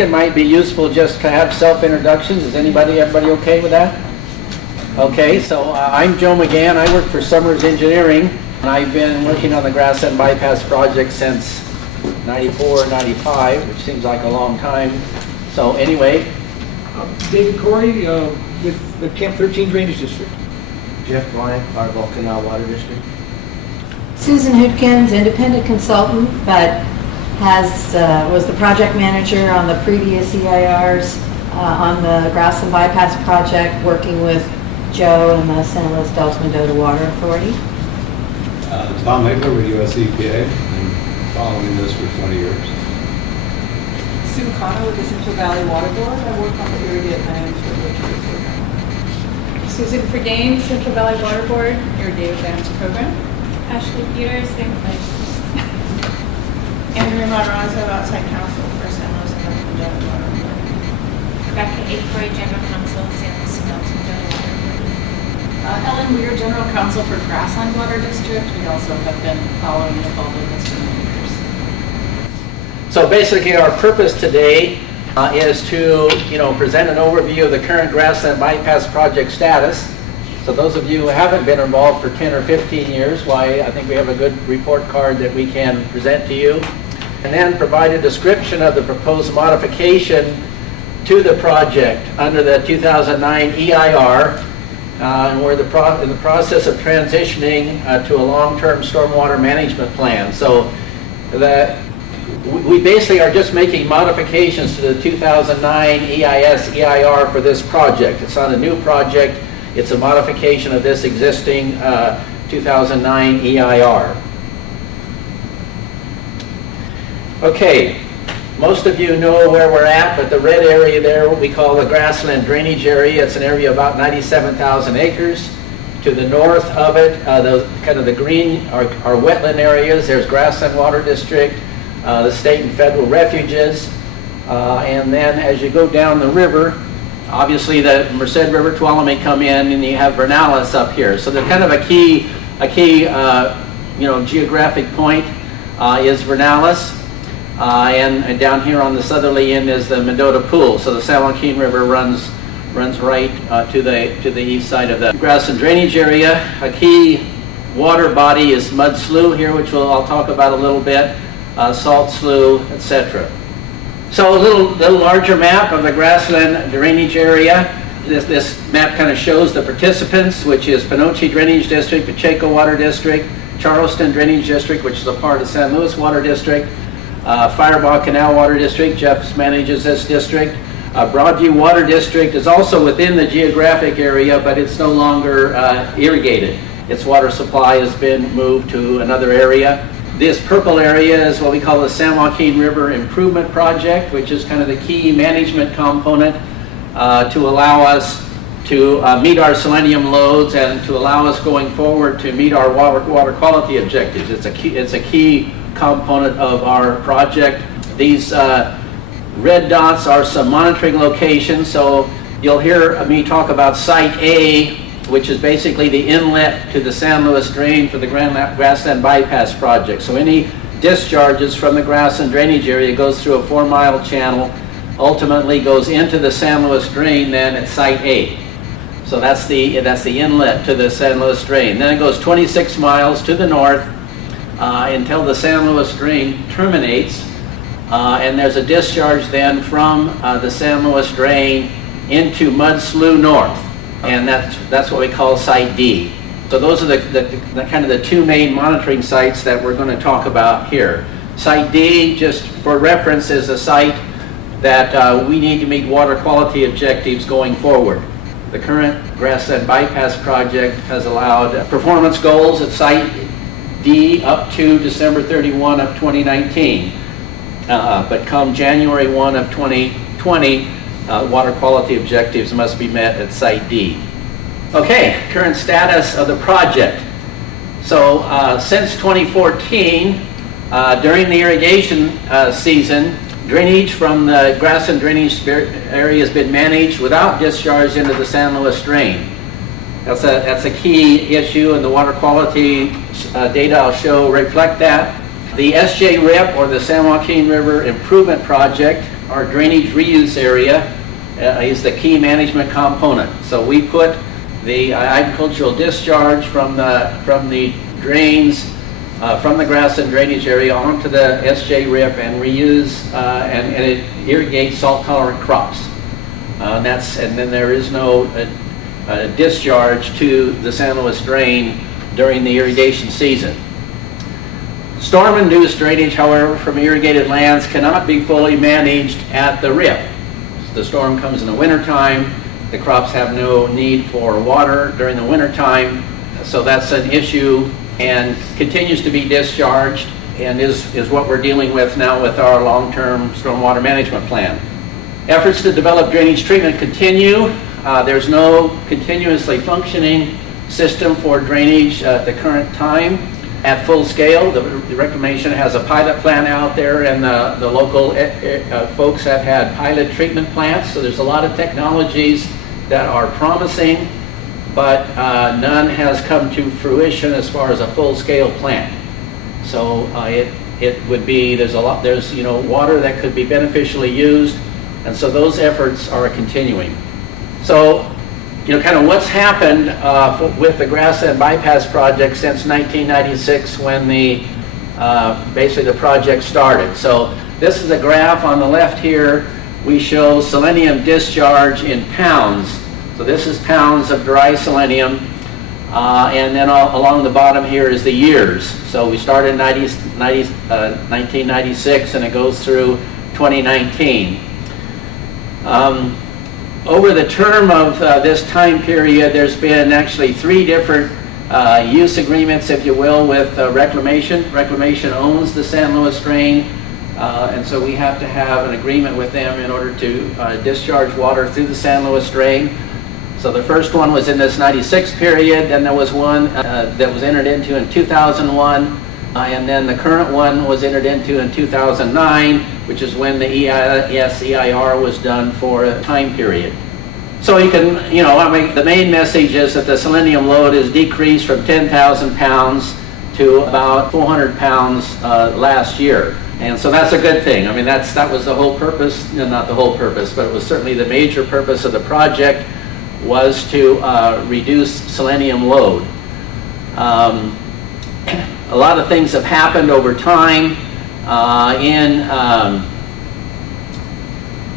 It might be useful just to have self-introductions. Is everybody okay with that? Okay, so I'm Joe McGahan. I work for Summers Engineering, and I've been working on the Grassland Bypass Project since 94, 95, which seems like a long time. So anyway. David Corey with the Camp 13 Drainage District. Jeff Bryant, Fireball Canal Water District. Susan Hootkins, independent consultant, but was the project manager on the previous EIRs on the Grassland Bypass Project, working with Joe and the San Luis Delta Mendota Water Authority. Tom Hickler with US EPA, and following this for 20 years. Sue Connor with the Central Valley Water Board. I work on the irrigate lands for the irrigate program. Susan Fergain, Central Valley Water Board, irrigate lands program. Ashley Peters, same place. Andrew Matarazzo, outside counsel for San Luis Delta Water Board. Rebecca Akeroy, General Counsel, San Luis Delta Water Board. Ellen Weir, General Counsel for Grassland Water District. We also have been following and involved in this for many years. So basically our purpose today is to present an overview of the current Grassland Bypass Project status. So those of you who haven't been involved for 10 or 15 years, why I think we have a good report card that we can present to you. And then provide a description of the proposed modification to the project under the 2009 EIR. And we're in the process of transitioning to a long-term stormwater management plan. So we basically are just making modifications to the 2009 EIR for this project. It's not a new project. It's a modification of this existing 2009 EIR. Okay, most of you know where we're at, but the red area there, what we call the grassland drainage area, it's an area about 97,000 acres. To the north of it, the green are wetland areas. There's Grassland Water District, the state and federal refuges, and then as you go down the river, obviously the Merced River, Tuolumne come in, and you have Vernalis up here. So they're kind of a key geographic point is Vernalis, and down here on the southerly end is the Mendota Pool. So the San Joaquin River runs right to the east side of the grassland drainage area. A key water body is mud slough here, which I'll talk about a little bit, salt slough, etc. So a little larger map of the grassland drainage area. This map kind of shows the participants, which is Panoche Drainage District, Pacheco Water District, Charleston Drainage District, which is a part of San Luis Water District, Fireball Canal Water District, Jeff manages this district. Broadview Water District is also within the geographic area, but it's no longer irrigated. Its water supply has been moved to another area. This purple area is what we call the San Joaquin River Improvement Project, which is kind of the key management component to allow us to meet our selenium loads and to allow us going forward to meet our water quality objectives. It's a key component of our project. These red dots are some monitoring locations, so you'll hear me talk about Site A, which is basically the inlet to the San Luis drain for the Grassland Bypass Project. So any discharges from the grassland drainage area goes through a 4-mile channel, ultimately goes into the San Luis drain then at Site A. So that's the inlet to the San Luis drain. Then it goes 26 miles to the north until the San Luis drain terminates, and there's a discharge then from the San Luis drain into Mud Slough North. And that's what we call Site D. So those are the kind of the two main monitoring sites that we're going to talk about here. Site D, just for reference, is a site that we need to meet water quality objectives going forward. The current Grassland Bypass Project has allowed performance goals at Site D up to December 31 of 2019. But come January 1 of 2020, water quality objectives must be met at Site D. Okay, current status of the project. So since 2014, during the irrigation season, drainage from the grassland drainage area has been managed without discharge into the San Luis drain. That's a key issue, and the water quality data I'll show reflect that. The SJ RIP, or the San Joaquin River Improvement Project, our drainage reuse area is the key management component. So we put the agricultural discharge from the drains from the grassland drainage area onto the SJ RIP and reuse, and it irrigates salt-tolerant crops. And then there is no discharge to the San Luis drain during the irrigation season. Storm-induced drainage, however, from irrigated lands cannot be fully managed at the RIP. The storm comes in the wintertime. The crops have no need for water during the wintertime, so that's an issue and continues to be discharged and is what we're dealing with now with our long-term stormwater management plan. Efforts to develop drainage treatment continue. There's no continuously functioning system for drainage at the current time at full scale. The reclamation has a pilot plant out there, and the local folks have had pilot treatment plants. So there's a lot of technologies that are promising, but none has come to fruition as far as a full-scale plant. So it would be, there's water that could be beneficially used, and so those efforts are continuing. So, kind of what's happened with the Grassland Bypass Project since 1996 when basically the project started. So this is a graph on the left here. We show selenium discharge in pounds. So this is pounds of dry selenium, and then along the bottom here is the years. So we started in 1996 and it goes through 2019. Over the term of this time period, there's been actually 3 different use agreements, if you will, with Reclamation. Reclamation owns the San Luis drain, and so we have to have an agreement with them in order to discharge water through the San Luis drain. So the first one was in this 96 period, then there was one that was entered into in 2001, and then the current one was entered into in 2009, which is when the EIR was done for a time period. So you can, the main message is that the selenium load is decreased from 10,000 pounds to about 400 pounds last year. And so that's a good thing. I mean, that was the whole purpose, not the whole purpose, but it was certainly the major purpose of the project, was to reduce selenium load. A lot of things have happened over time.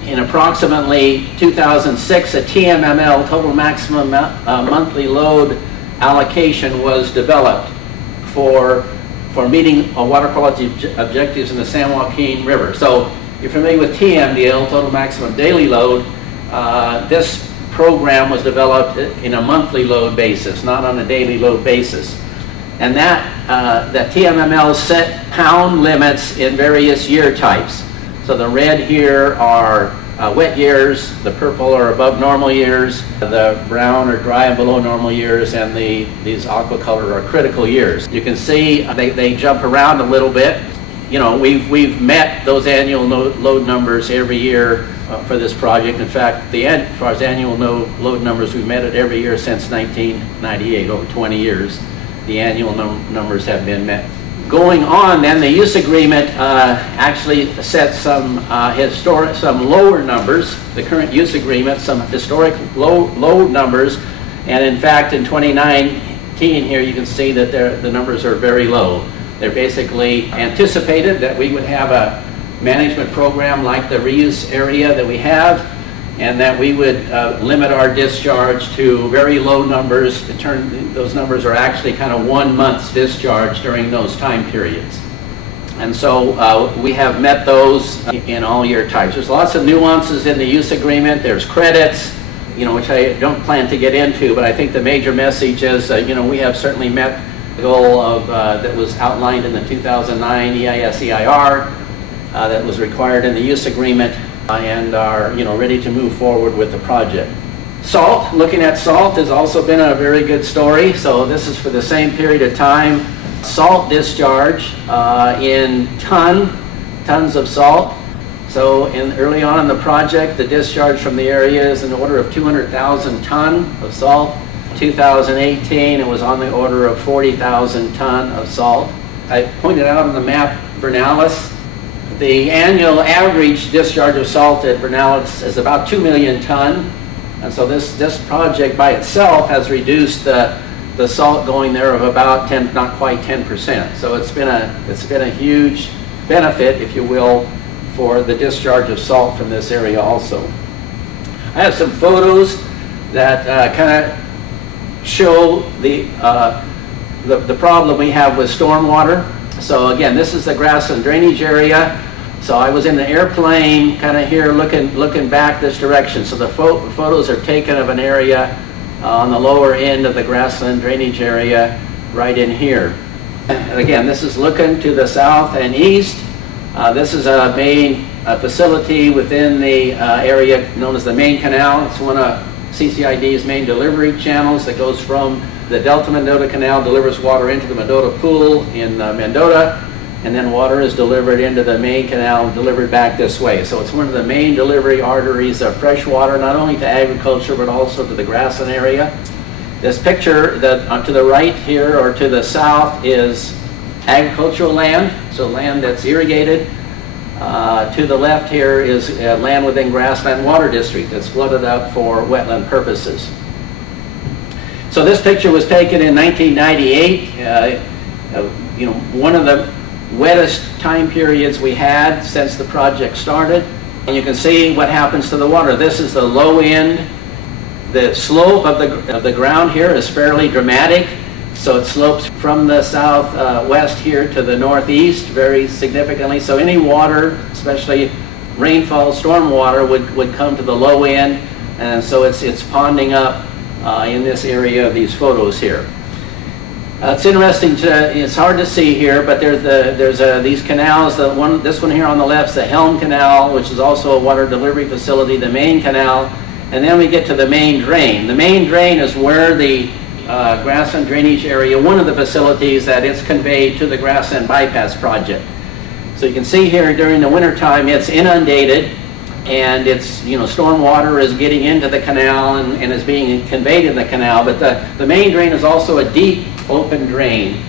In approximately 2006, a TMML, total maximum monthly load allocation, was developed for meeting water quality objectives in the San Joaquin River. So you're familiar with TMDL, total maximum daily load. This program was developed in a monthly load basis, not on a daily load basis. And that TMML set pound limits in various year types. So the red here are wet years, the purple are above normal years, the brown are dry and below normal years, and these aqua colored are critical years. You can see they jump around a little bit. We've met those annual load numbers every year for this project. In fact, as far as annual load numbers, we've met it every year since 1998, over 20 years. The annual numbers have been met. Going on, then, the use agreement actually sets some lower numbers. The current use agreement, some historic low numbers, and in fact, in 2019 here, you can see that the numbers are very low. They're basically anticipated that we would have a management program like the reuse area that we have, and that we would limit our discharge to very low numbers. Those numbers are actually kind of 1 month's discharge during those time periods. And so we have met those in all year types. There's lots of nuances in the use agreement. There's credits, which I don't plan to get into, but I think the major message is, we have certainly met the goal of that was outlined in the 2009 EIS-EIR that was required in the use agreement, and are ready to move forward with the project. Salt, looking at salt, has also been a very good story. So this is for the same period of time. Salt discharge in tons of salt. So early on in the project, the discharge from the area is in the order of 200,000 ton of salt. 2018, it was on the order of 40,000 ton of salt. I pointed out on the map Vernalis. The annual average discharge of salt at Vernalis is about 2 million ton. And so this project by itself has reduced the salt going there of about 10, not quite 10%. So it's been a huge benefit, if you will, for the discharge of salt from this area also. I have some photos that kind of show the problem we have with stormwater. So again, this is the Grassland drainage area. So I was in the airplane kind of here looking back this direction. So the photos are taken of an area on the lower end of the Grassland drainage area right in here. And again, this is looking to the south and east. This is a main facility within the area known as the main canal. It's one of CCID's main delivery channels that goes from the Delta Mendota Canal, delivers water into the Mendota Pool in Mendota, and then water is delivered into the main canal, delivered back this way. So it's one of the main delivery arteries of fresh water, not only to agriculture, but also to the Grassland area. This picture that to the right here or to the south is agricultural land, so land that's irrigated. To the left here is land within Grassland Water District that's flooded up for wetland purposes. So this picture was taken in 1998. One of the wettest time periods we had since the project started. And you can see what happens to the water. This is the low end. The slope of the ground here is fairly dramatic. So it slopes from the southwest here to the northeast very significantly. So any water, especially rainfall, storm water, would come to the low end. And so it's ponding up in this area of these photos here. It's interesting it's hard to see here, but there's these canals. This one here on the left is the Helm Canal, which is also a water delivery facility, the main canal, and then we get to the main drain. The main drain is where the Grassland drainage area, one of the facilities that it's conveyed to the Grassland Bypass Project. So you can see here during the wintertime it's inundated, and it's, storm water is getting into the canal and is being conveyed in the canal, but the main drain is also a deep open drain.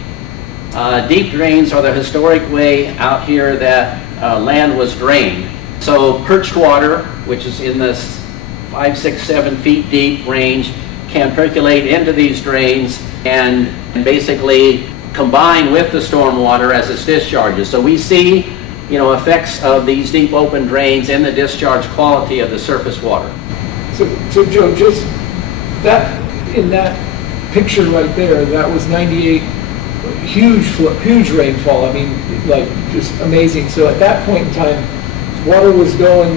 Deep drains are the historic way out here that land was drained. So perched water, which is in this 5, 6, 7 feet deep range, can percolate into these drains and basically combine with the storm water as it's discharges. So we see effects of these deep open drains in the discharge quality of the surface water. So Joe, just that, in that picture right there, that was 98, huge rainfall. I mean, like, just amazing. So at that point in time, water was going,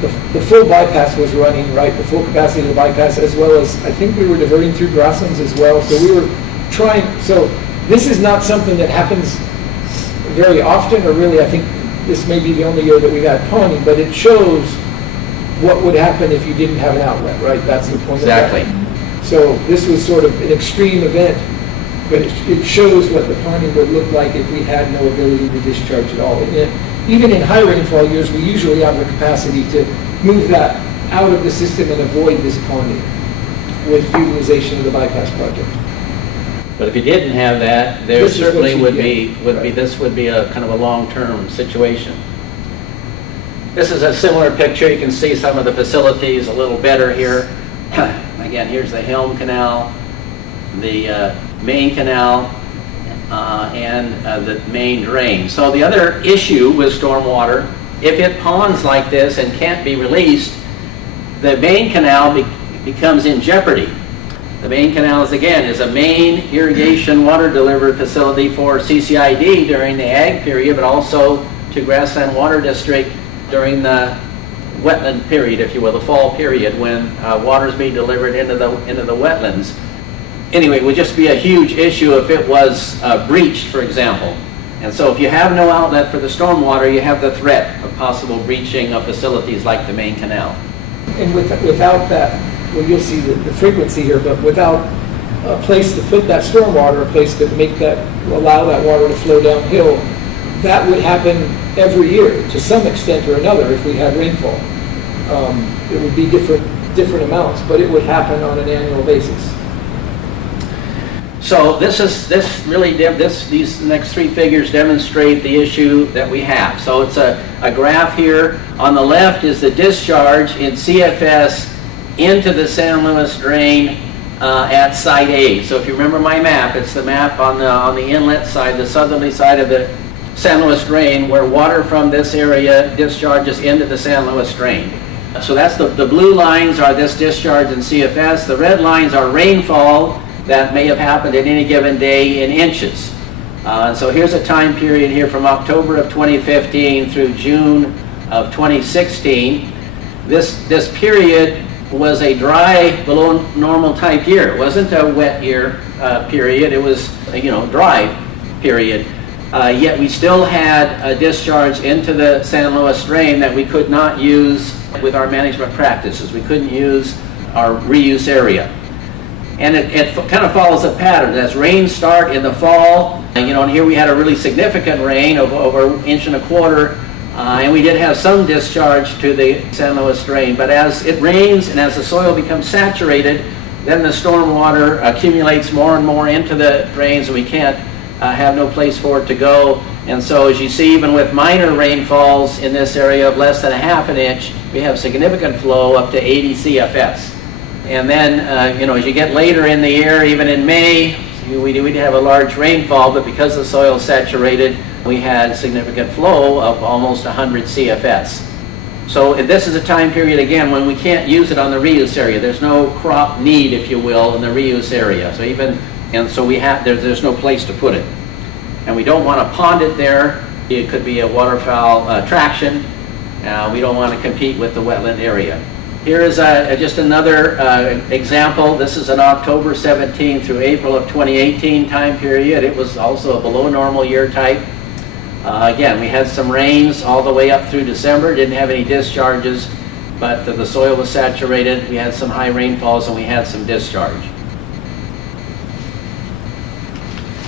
the full bypass was running, right? The full capacity of the bypass, as well as, I think we were diverting through grasslands as well. So we were trying, so this is not something that happens very often, or really, I think this may be the only year that we've had ponding, but it shows what would happen if you didn't have an outlet, right? That's the point. Exactly. Of that. So this was sort of an extreme event, but it shows what the ponding would look like if we had no ability to discharge at all. And even in high rainfall years, we usually have the capacity to move that out of the system and avoid this ponding with utilization of the bypass project. But if you didn't have that, there This is certainly what would you be, get. this would be a kind of a long-term situation. This is a similar picture. You can see some of the facilities a little better here. Again, here's the Helm Canal, the main canal, and the main drain. So the other issue with stormwater, if it ponds like this and can't be released, the main canal becomes in jeopardy. The main canal is a main irrigation water delivery facility for CCID during the ag period, but also to Grassland Water District during the wetland period, if you will, the fall period, when water is being delivered into the wetlands. Anyway, it would just be a huge issue if it was breached, for example. And so if you have no outlet for the stormwater, you have the threat of possible breaching of facilities like the main canal. And without that, well, you'll see the frequency here, but without a place to put that stormwater, a place to allow that water to flow downhill, that would happen every year to some extent or another if we had rainfall. It would be different amounts, but it would happen on an annual basis. So these next three figures demonstrate the issue that we have. So it's a graph here. On the left is the discharge in CFS into the San Luis drain at site A. So if you remember my map, it's the map on the inlet side, the southerly side of the San Luis drain, where water from this area discharges into the San Luis drain. So that's the blue lines are this discharge in CFS. The red lines are rainfall that may have happened at any given day in inches. And so here's a time period here from October of 2015 through June of 2016. This period was a dry, below normal type year. It wasn't a wet year period. It was dry period. Yet we still had a discharge into the San Luis drain that we could not use with our management practices. We couldn't use our reuse area. And it kind of follows a pattern. As rains start in the fall, and here we had a really significant rain of over an inch and a quarter, and we did have some discharge to the San Luis drain. But as it rains and as the soil becomes saturated, then the stormwater accumulates more and more into the drains, and we can't have no place for it to go. And so as you see, even with minor rainfalls in this area of less than a half an inch, we have significant flow up to 80 CFS. And then, as you get later in the year, even in May, we'd have a large rainfall, but because the soil is saturated, we had significant flow of almost 100 CFS. So this is a time period, again, when we can't use it on the reuse area. There's no crop need, if you will, in the reuse area. So there's no place to put it. And we don't want to pond it there. It could be a waterfowl attraction. We don't want to compete with the wetland area. Here is just another example. This is an October 17 through April of 2018 time period. It was also a below normal year type. Again, we had some rains all the way up through December. Didn't have any discharges, but the soil was saturated. We had some high rainfalls and we had some discharge.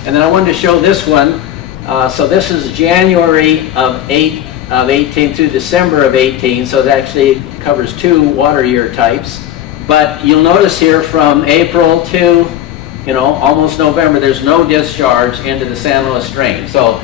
And then I wanted to show this one. So this is January of 18 through December of 18, so that actually covers two water year types. But you'll notice here from April to almost November, there's no discharge into the San Luis drain. So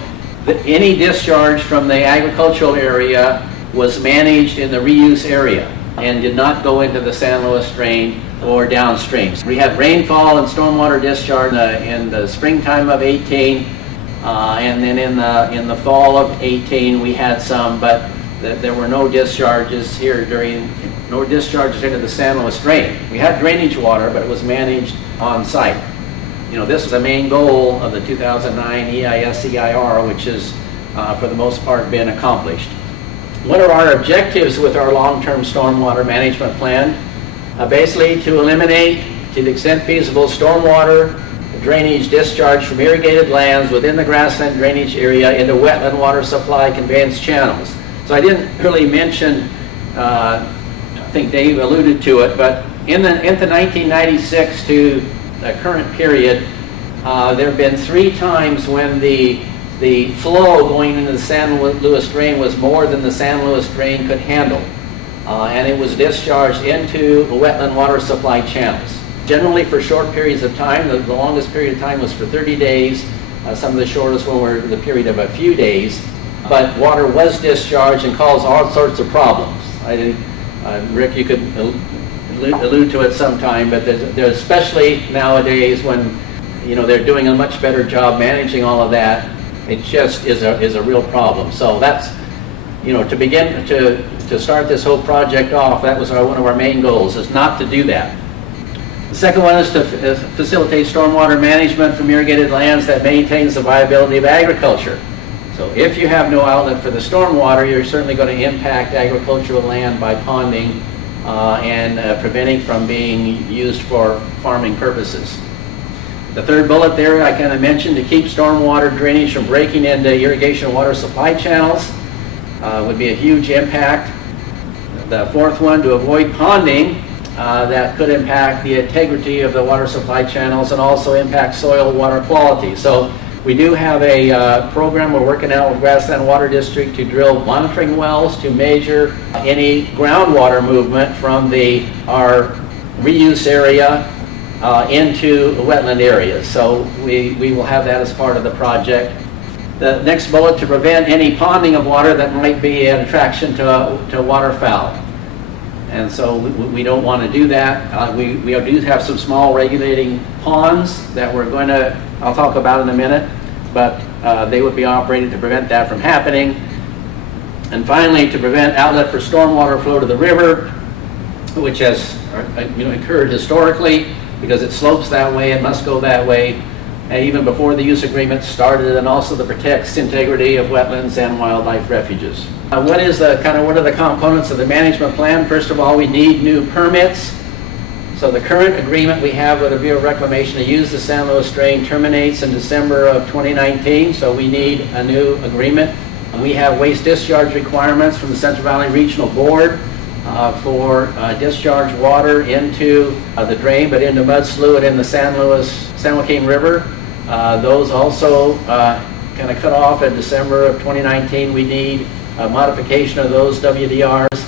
any discharge from the agricultural area was managed in the reuse area and did not go into the San Luis drain or downstream. We had rainfall and stormwater discharge in the springtime of 18, and then in the fall of 18 we had some, but there were no discharges here no discharges into the San Luis drain. We had drainage water, but it was managed on site. This is a main goal of the 2009 EIS-EIR, which has for the most part been accomplished. What are our objectives with our long-term stormwater management plan? Basically to eliminate, to the extent feasible, stormwater drainage discharge from irrigated lands within the grassland drainage area into wetland water supply conveyance channels. So I didn't really mention, I think Dave alluded to it, but in the 1996 to the current period, there have been 3 times when the flow going into the San Luis drain was more than the San Luis drain could handle. And it was discharged into the wetland water supply channels. Generally for short periods of time. The longest period of time was for 30 days. Some of the shortest one were the period of a few days. But water was discharged and caused all sorts of problems. Rick, you could allude to it sometime, but there's especially nowadays when they're doing a much better job managing all of that. It just is a real problem. So that's to start this whole project off, that was one of our main goals, is not to do that. The second one is to facilitate stormwater management from irrigated lands that maintains the viability of agriculture. So if you have no outlet for the stormwater, you're certainly going to impact agricultural land by ponding and preventing from being used for farming purposes. The third bullet there, I kind of mentioned, to keep stormwater drainage from breaking into irrigation water supply channels would be a huge impact. The fourth one, to avoid ponding that could impact the integrity of the water supply channels and also impact soil water quality. So we do have a program we're working out with Grassland Water District to drill monitoring wells to measure any groundwater movement from our reuse area into wetland areas. So we will have that as part of the project. The next bullet, to prevent any ponding of water that might be an attraction to waterfowl. And so we don't want to do that. We do have some small regulating ponds that we're going to, I'll talk about in a minute, but they would be operated to prevent that from happening. And finally, to prevent outlet for stormwater flow to the river, which has occurred historically because it slopes that way and must go that way, and even before the use agreement started, and also to protect integrity of wetlands and wildlife refuges. What are the components of the management plan? First of all, we need new permits. So the current agreement we have with the Bureau of Reclamation to use the San Luis Drain terminates in December of 2019, so we need a new agreement. We have waste discharge requirements from the Central Valley Regional Board for discharge water into the drain, but into mud slough in the San Joaquin River. Those also kind of cut off in December of 2019. We need a modification of those WDRs,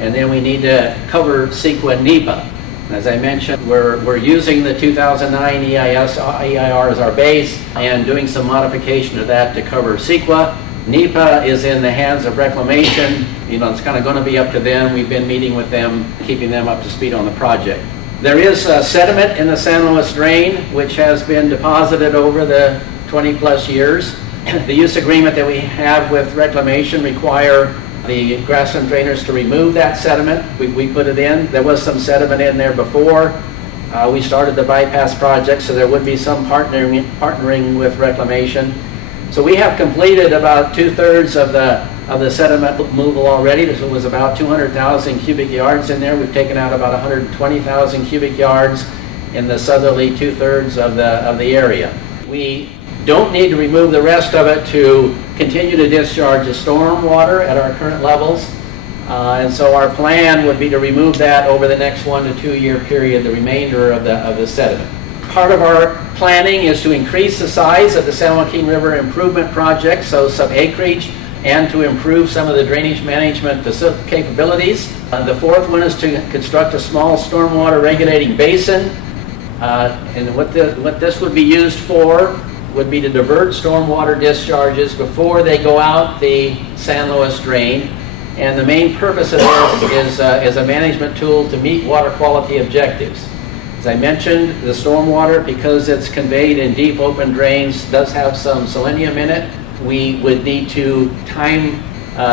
and then we need to cover CEQA and NEPA. As I mentioned, we're using the 2009 EIR as our base and doing some modification to that to cover CEQA. NEPA is in the hands of Reclamation. It's kind of going to be up to them. We've been meeting with them, keeping them up to speed on the project. There is sediment in the San Luis Drain, which has been deposited over the 20-plus years. The use agreement that we have with Reclamation require the grassland drainers to remove that sediment. We put it in. There was some sediment in there before we started the bypass project, so there would be some partnering with Reclamation. So we have completed about 2/3 of the sediment removal already. This was about 200,000 cubic yards in there. We've taken out about 120,000 cubic yards in the southerly 2/3 of the area. We don't need to remove the rest of it to continue to discharge the storm water at our current levels. And so our plan would be to remove that over the next 1 to 2 year period, the remainder of the sediment. Part of our planning is to increase the size of the San Joaquin River Improvement Project, so some acreage, and to improve some of the drainage management capabilities. The fourth one is to construct a small stormwater regulating basin. And what this would be used for would be to divert stormwater discharges before they go out the San Luis Drain. And the main purpose of this is a management tool to meet water quality objectives. As I mentioned, the stormwater, because it's conveyed in deep open drains, does have some selenium in it. We would need to time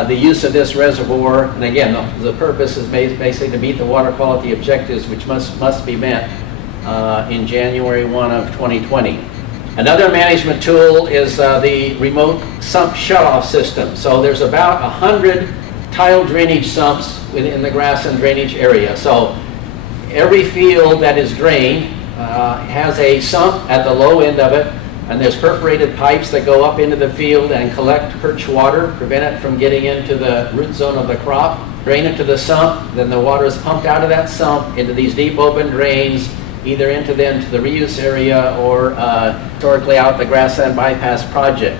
the use of this reservoir. And again, the purpose is basically to meet the water quality objectives, which must be met in January 1 of 2020. Another management tool is the remote sump shutoff system. So there's about 100 tile drainage sumps within the grassland drainage area. So every field that is drained has a sump at the low end of it, and there's perforated pipes that go up into the field and collect perch water, prevent it from getting into the root zone of the crop, drain it to the sump, then the water is pumped out of that sump into these deep open drains, either into the reuse area or historically out the Grassland Bypass Project.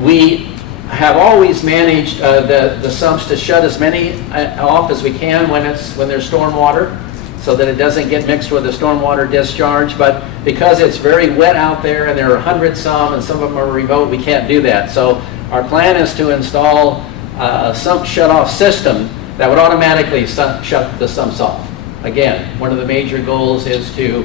We have always managed the sumps to shut as many off as we can when there's storm water, so that it doesn't get mixed with the stormwater discharge. But because it's very wet out there and there are 100 some and some of them are remote, we can't do that. So our plan is to install a sump shutoff system that would automatically shut the sumps off. Again, one of the major goals is to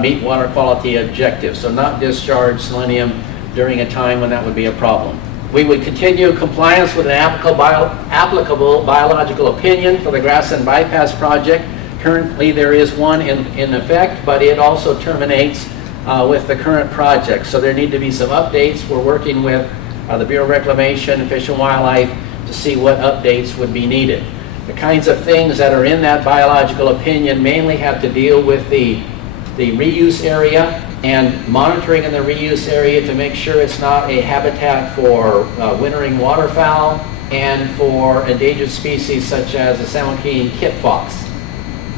meet water quality objectives, so not discharge selenium during a time when that would be a problem. We would continue compliance with an applicable biological opinion for the Grassland Bypass Project. Currently, there is one in effect, but it also terminates with the current project. So there need to be some updates. We're working with the Bureau of Reclamation, Fish and Wildlife to see what updates would be needed. The kinds of things that are in that biological opinion mainly have to deal with the reuse area and monitoring in the reuse area to make sure it's not a habitat for wintering waterfowl and for endangered species such as the San Joaquin kit fox.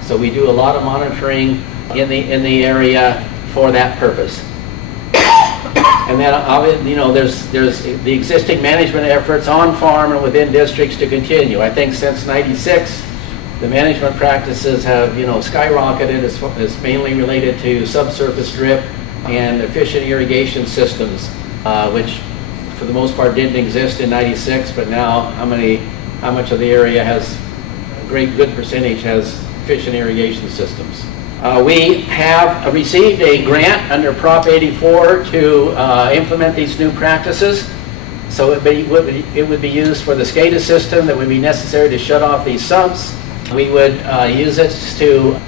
So we do a lot of monitoring in the area for that purpose. And then, there's the existing management efforts on farm and within districts to continue. I think since '96, the management practices have, skyrocketed. It's mainly related to subsurface drip and efficient irrigation systems, which for the most part didn't exist in '96, but now how much of the area has, a good percentage has efficient irrigation systems. We have received a grant under Prop 84 to implement these new practices. So it would be used for the SCADA system that would be necessary to shut off these sumps. We would use it to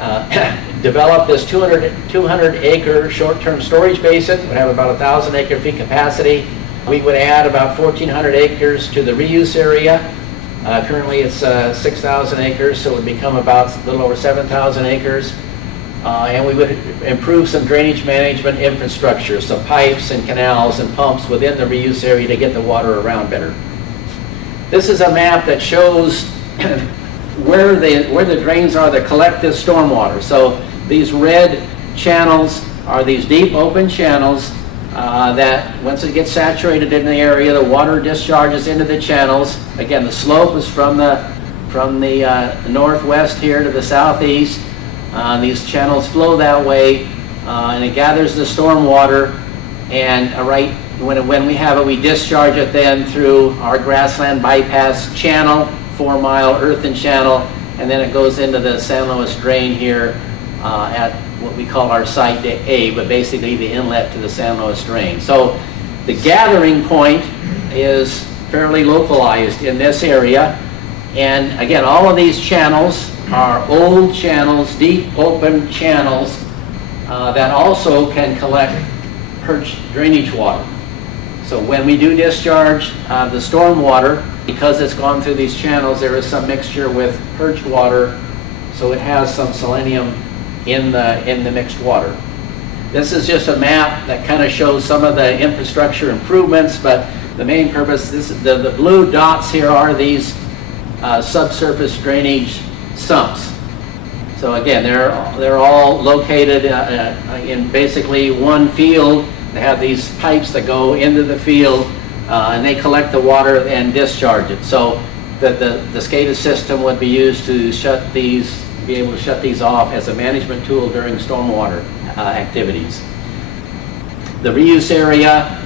develop this 200-acre short-term storage basin. It would have about 1,000 acre-feet capacity. We would add about 1,400 acres to the reuse area. Currently it's 6,000 acres, so it would become about a little over 7,000 acres. And we would improve some drainage management infrastructure, some pipes and canals and pumps within the reuse area to get the water around better. This is a map that shows where the drains are that collect this stormwater. So these red channels are these deep open channels that once it gets saturated in the area, the water discharges into the channels. Again, the slope is from the northwest here to the southeast. These channels flow that way, and it gathers the stormwater, and when we have it, we discharge it then through our Grassland Bypass channel, 4-mile earthen channel, and then it goes into the San Luis drain here at what we call our Site A, but basically the inlet to the San Luis drain. So the gathering point is fairly localized in this area, and again, all of these channels are old channels, deep open channels that also can collect perched drainage water. So when we do discharge the storm water, because it's gone through these channels, there is some mixture with perched water, so it has some selenium in the mixed water. This is just a map that kind of shows some of the infrastructure improvements, but the main purpose, the blue dots here are these subsurface drainage sumps. So again, they're all located in basically one field. They have these pipes that go into the field, and they collect the water and discharge it. So the SCADA system would be used to be able to shut these off as a management tool during stormwater activities. The reuse area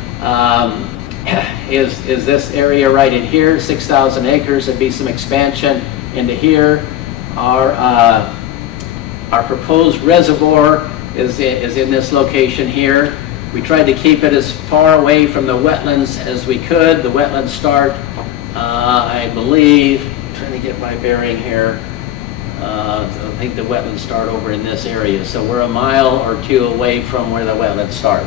is this area right in here, 6,000 acres. There'd be some expansion into here. Our proposed reservoir is in this location here. We tried to keep it as far away from the wetlands as we could. The wetlands start, I believe, I'm trying to get my bearing here. I think the wetlands start over in this area. So we're a mile or two away from where the wetlands start.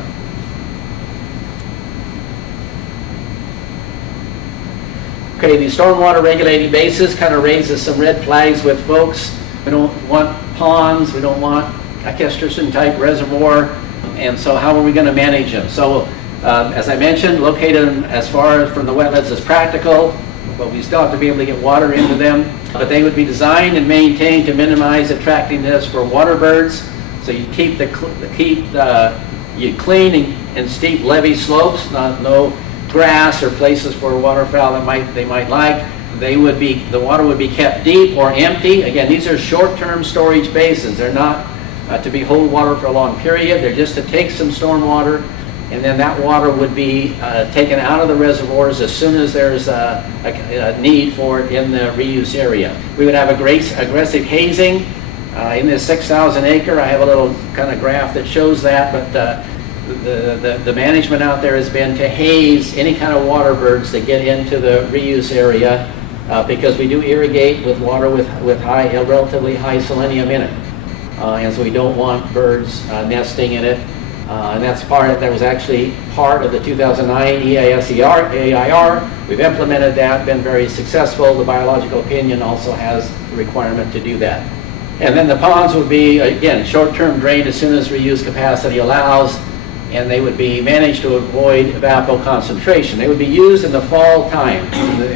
Okay, the stormwater regulating basis kind of raises some red flags with folks. We don't want ponds, we don't want a Kesterson type reservoir, and so how are we going to manage them? So as I mentioned, locate them as far from the wetlands as practical, but we still have to be able to get water into them. But they would be designed and maintained to minimize attractiveness for water birds. So you keep you clean and steep levee slopes, no grass or places for waterfowl that they might like. The water would be kept deep or empty. Again, these are short-term storage basins. They're not to hold water for a long period. They're just to take some storm water, and then that water would be taken out of the reservoirs as soon as there's a need for it in the reuse area. We would have aggressive hazing in this 6,000 acre. I have a little kind of graph that shows that, but the management out there has been to haze any kind of water birds that get into the reuse area because we do irrigate with water with relatively high selenium in it. And so we don't want birds nesting in it. And that was actually part of the 2009 AIR. We've implemented that, been very successful. The biological opinion also has the requirement to do that. And then the ponds would be, again, short-term drained as soon as reuse capacity allows, and they would be managed to avoid evapotranspiration. They would be used in the fall time,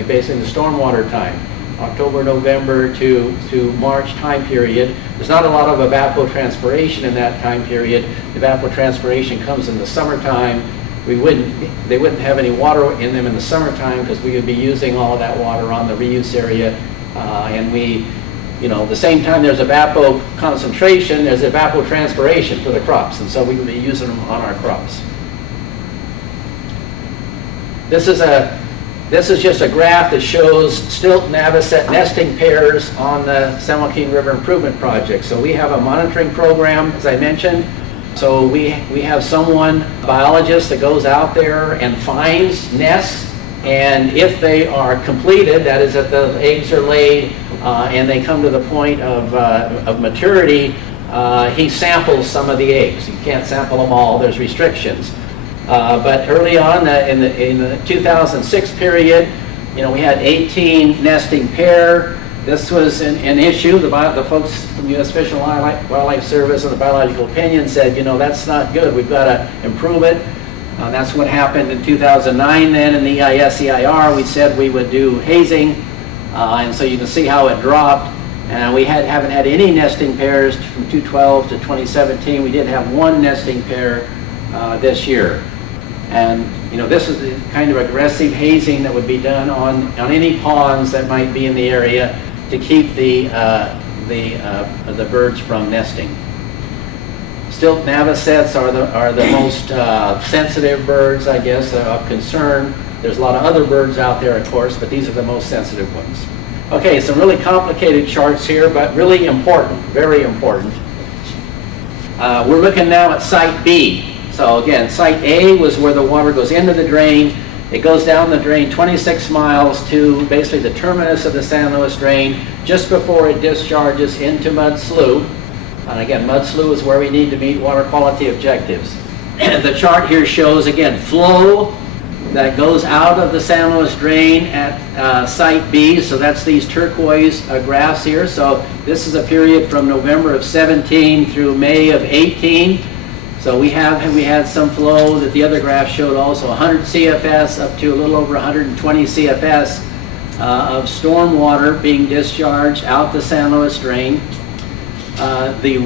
basically the stormwater time, October, November to March time period. There's not a lot of evapotranspiration in that time period. Evapotranspiration comes in the summertime. They wouldn't have any water in them in the summertime because we would be using all of that water on the reuse area, and we the same time there's evapotranspiration, there's evapotranspiration for the crops, and so we would be using them on our crops. This is just a graph that shows stilt and avocet nesting pairs on the San Joaquin River Improvement Project. So we have a monitoring program, as I mentioned. So we have someone, a biologist, that goes out there and finds nests, and if they are completed, that is, that the eggs are laid and they come to the point of maturity, he samples some of the eggs. You can't sample them all, there's restrictions. But early on in the 2006 period, we had 18 nesting pair. This was an issue. The folks from U.S. Fish and Wildlife Service and the Biological Opinion said, that's not good. We've got to improve it. That's what happened in 2009 then in the EIS-EIR. We said we would do hazing, and so you can see how it dropped. And we haven't had any nesting pairs from 2012 to 2017. We did have one nesting pair this year. And this is the kind of aggressive hazing that would be done on any ponds that might be in the area to keep the birds from nesting. Stilt and avocets are the most sensitive birds, I guess, of concern. There's a lot of other birds out there, of course, but these are the most sensitive ones. Okay, some really complicated charts here, but really important, very important. We're looking now at Site B. So again, Site A was where the water goes into the drain. It goes down the drain 26 miles to basically the terminus of the San Luis drain just before it discharges into Mud Slough. And again, Mud Slough is where we need to meet water quality objectives. The chart here shows, again, flow that goes out of the San Luis drain at Site B. So that's these turquoise graphs here. So this is a period from November of 17 through May of 18. So we had some flow that the other graph showed also, 100 CFS up to a little over 120 CFS of stormwater being discharged out the San Luis drain. The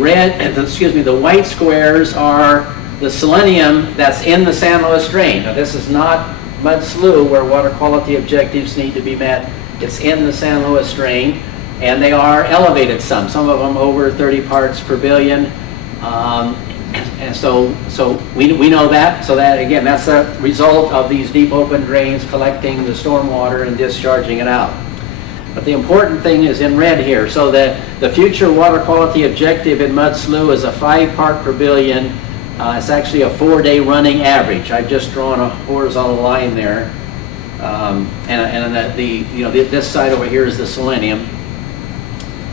white squares are the selenium that's in the San Luis drain. Now this is not Mud Slough where water quality objectives need to be met. It's in the San Luis drain, and they are elevated some of them over 30 parts per billion. And so we know that. So that, again, that's a result of these deep open drains collecting the stormwater and discharging it out. But the important thing is in red here. So the future water quality objective in Mud Slough is a 5 part per billion. It's actually a 4-day running average. I've just drawn a horizontal line there. This side over here is the selenium.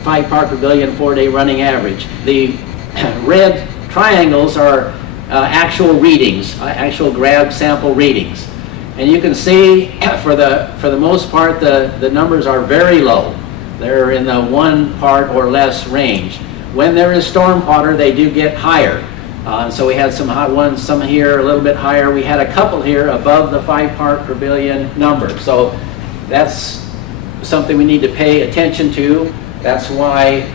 5 part per billion, 4-day running average. The red triangles are actual readings, actual grab sample readings. And you can see for the most part the numbers are very low. They're in the 1 part or less range. When there is stormwater, they do get higher. So we had some hot ones, some here a little bit higher. We had a couple here above the 5 part per billion number. So that's something we need to pay attention to. That's why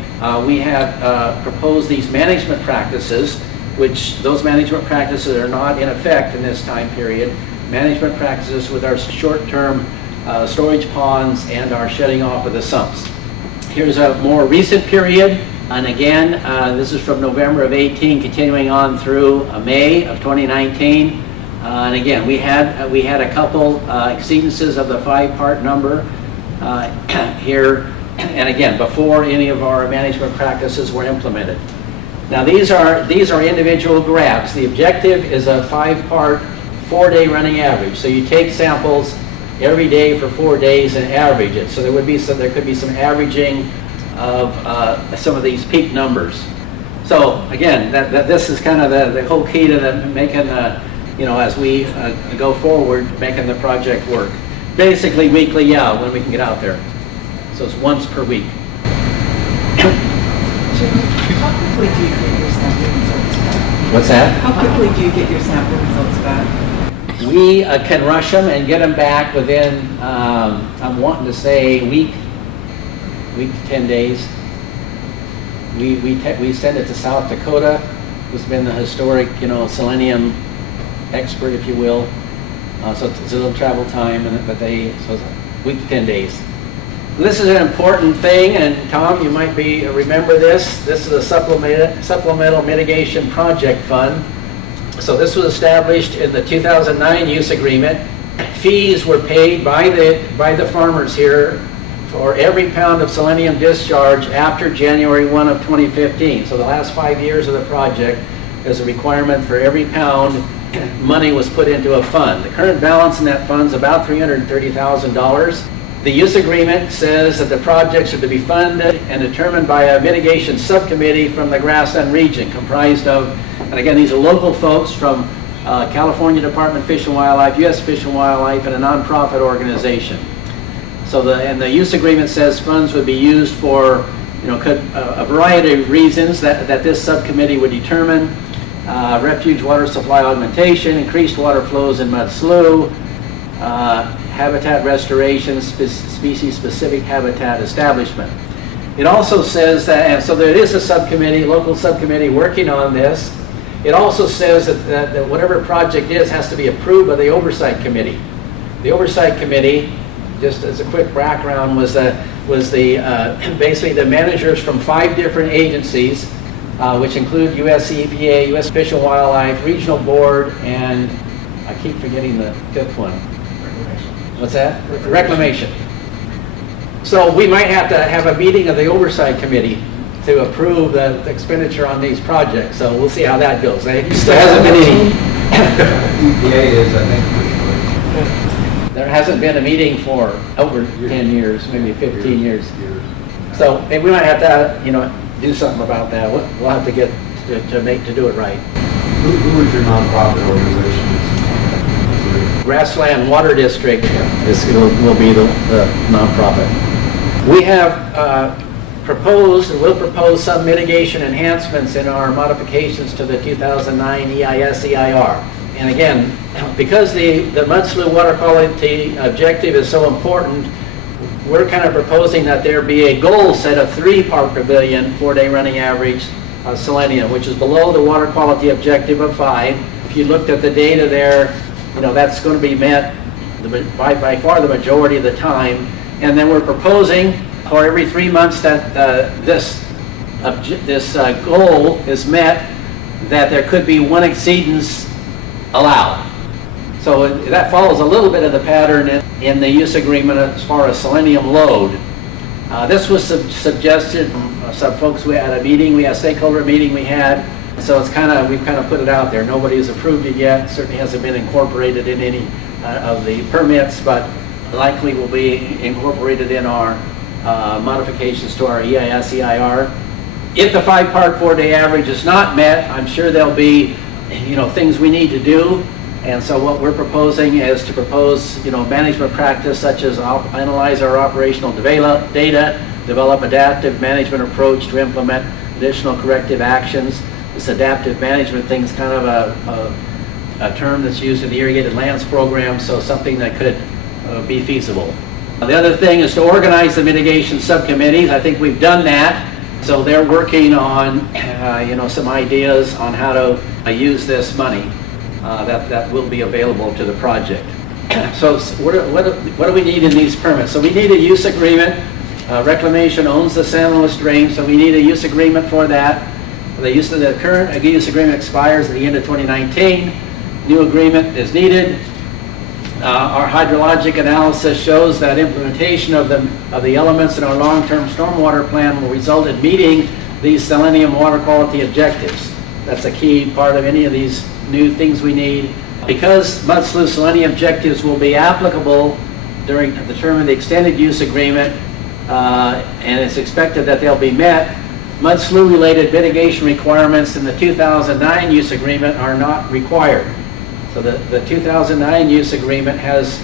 we have proposed these management practices, which those management practices are not in effect in this time period. Management practices with our short-term storage ponds and our shutting off of the sumps. Here's a more recent period, and again, this is from November of 18, continuing on through May of 2019. And again, we had a couple exceedances of the 5 part number here. And again, before any of our management practices were implemented. Now these are individual grabs. The objective is a 5 part, 4-day running average. So you take samples every day for 4 days and average it. So there could be some averaging of some of these peak numbers. So again, this is kind of the whole key to making as we go forward, making the project work. Basically weekly, when we can get out there. So it's once per week. How quickly do you get your sample results back? What's that? How quickly do you get your sample results back? We can rush them and get them back within, I'm wanting to say week to 10 days. We send it to South Dakota, who's been the historic, selenium expert, if you will. So it's a little travel time, so it's a week to 10 days. This is an important thing, and Tom, you might remember this. This is a supplemental mitigation project fund. So this was established in the 2009 use agreement. Fees were paid by the farmers here for every pound of selenium discharge after January 1 of 2015. So the last 5 years of the project, there's a requirement for every pound money was put into a fund. The current balance in that fund is about $330,000. The use agreement says that the projects are to be funded and determined by a mitigation subcommittee from the Grassland region, comprised of, and again, these are local folks from California Department of Fish and Wildlife, U.S. Fish and Wildlife, and a nonprofit organization. So the use agreement says funds would be used for, a variety of reasons that this subcommittee would determine: refuge water supply augmentation, increased water flows in mud slough, habitat restoration, species-specific habitat establishment. It also says that, and so there is a subcommittee, local subcommittee working on this. It also says that whatever project is has to be approved by the oversight committee. The oversight committee, just as a quick background, was basically the managers from 5 different agencies, which include U.S. EPA, U.S. Fish and Wildlife, Regional Board, and I keep forgetting the 5th one. What's that? Reclamation. So we might have to have a meeting of the oversight committee to approve the expenditure on these projects. So we'll see how that goes. There hasn't been any. EPA is, I think, There hasn't been a meeting for over 10 years, maybe 15 years. So we might have to, do something about that. We'll have to get to do it right. Who is your nonprofit organization? Grassland Water District will be the nonprofit. We have will propose some mitigation enhancements in our modifications to the 2009 EIS/EIR. And again, because the mud slough water quality objective is so important, we're kind of proposing that there be a goal set of 3 part per billion 4-day running average selenium, which is below the water quality objective of 5. If you looked at the data there, that's going to be met by far the majority of the time. And then we're proposing for every 3 months that this goal is met, that there could be 1 exceedance allowed. So that follows a little bit of the pattern in the use agreement as far as selenium load. This was suggested from some folks. We had a meeting, we had a stakeholder meeting we had. So we've kind of put it out there. Nobody has approved it yet. Certainly hasn't been incorporated in any of the permits, but likely will be incorporated in our modifications to our EIS/EIR. If the 5 part 4-day average is not met, I'm sure there'll be things we need to do. And so what we're proposing is to propose management practice such as analyze our operational data, develop adaptive management approach to implement additional corrective actions. This adaptive management thing is kind of a term that's used in the irrigated lands program, so something that could be feasible. The other thing is to organize the mitigation subcommittees. I think we've done that. So they're working on some ideas on how to use this money that will be available to the project. So what do we need in these permits? So we need a use agreement. Reclamation owns the San Luis drain, so we need a use agreement for that. The current use agreement expires at the end of 2019. New agreement is needed. Our hydrologic analysis shows that implementation of the elements in our long-term stormwater plan will result in meeting these selenium water quality objectives. That's a key part of any of these new things we need. Because mud slough selenium objectives will be applicable during the term of the extended use agreement, and it's expected that they'll be met, mud slough related mitigation requirements in the 2009 use agreement are not required. So the 2009 use agreement has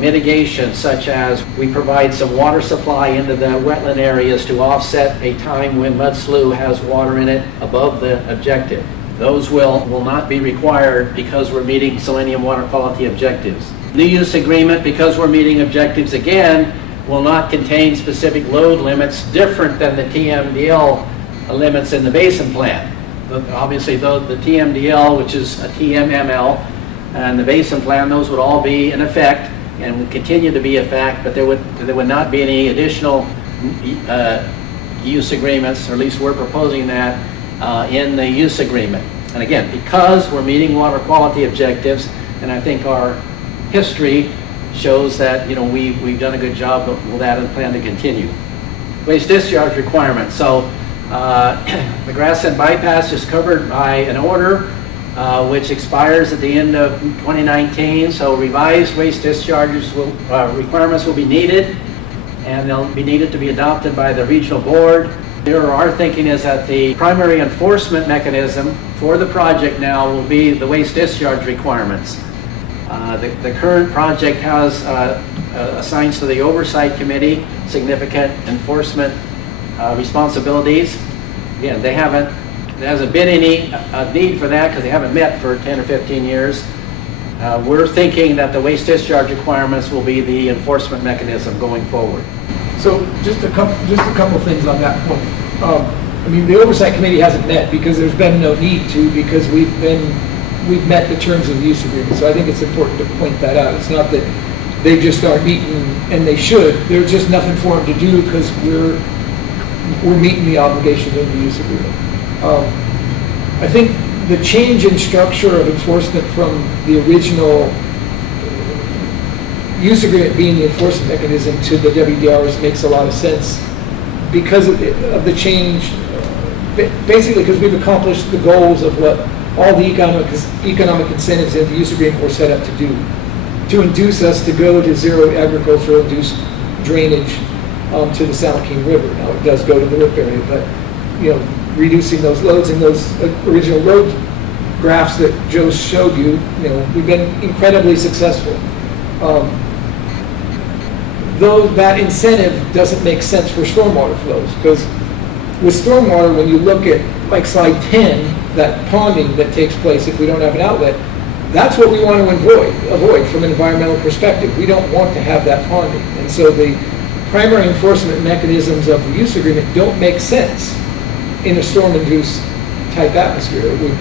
mitigation such as we provide some water supply into the wetland areas to offset a time when mud slough has water in it above the objective. Those will not be required because we're meeting selenium water quality objectives. New use agreement, because we're meeting objectives again, will not contain specific load limits different than the TMDL limits in the Basin plan. Obviously, the TMDL, which is a TMML, and the Basin plan, those would all be in effect. and would continue to be a fact, but there would not be any additional use agreements, or at least we're proposing that in the use agreement. And again, because we're meeting water quality objectives, and I think our history shows that, we've done a good job with that and plan to continue. Waste discharge requirements. So the Grassland Bypass is covered by an order which expires at the end of 2019. So revised waste discharges requirements will be needed, and they'll be needed to be adopted by the regional board. Our thinking is that the primary enforcement mechanism for the project now will be the waste discharge requirements. The current project has assigns to the oversight committee significant enforcement responsibilities. Again, there hasn't been any need for that because they haven't met for 10 or 15 years. We're thinking that the waste discharge requirements will be the enforcement mechanism going forward. So just a couple things on that point. The oversight committee hasn't met because there's been no need to, because we've met the terms of the use agreement. So I think it's important to point that out. It's not that they just aren't meeting, and they should. There's just nothing for them to do because we're meeting the obligation in the use agreement. I think the change in structure of enforcement from the original use agreement being the enforcement mechanism to the WDRs makes a lot of sense because of the change, basically because we've accomplished the goals of what all the economic incentives in the use agreement were set up to do, to induce us to go to zero agricultural induced drainage to the San Joaquin River. Now it does go to the rip area, but reducing those loads and those original road graphs that Joe showed you, we've been incredibly successful. Though that incentive doesn't make sense for stormwater flows, because with stormwater, when you look at like slide 10, that ponding that takes place if we don't have an outlet, that's what we want to avoid from an environmental perspective. We don't want to have that ponding. And so the primary enforcement mechanisms of the use agreement don't make sense in a storm-induced type atmosphere. It would,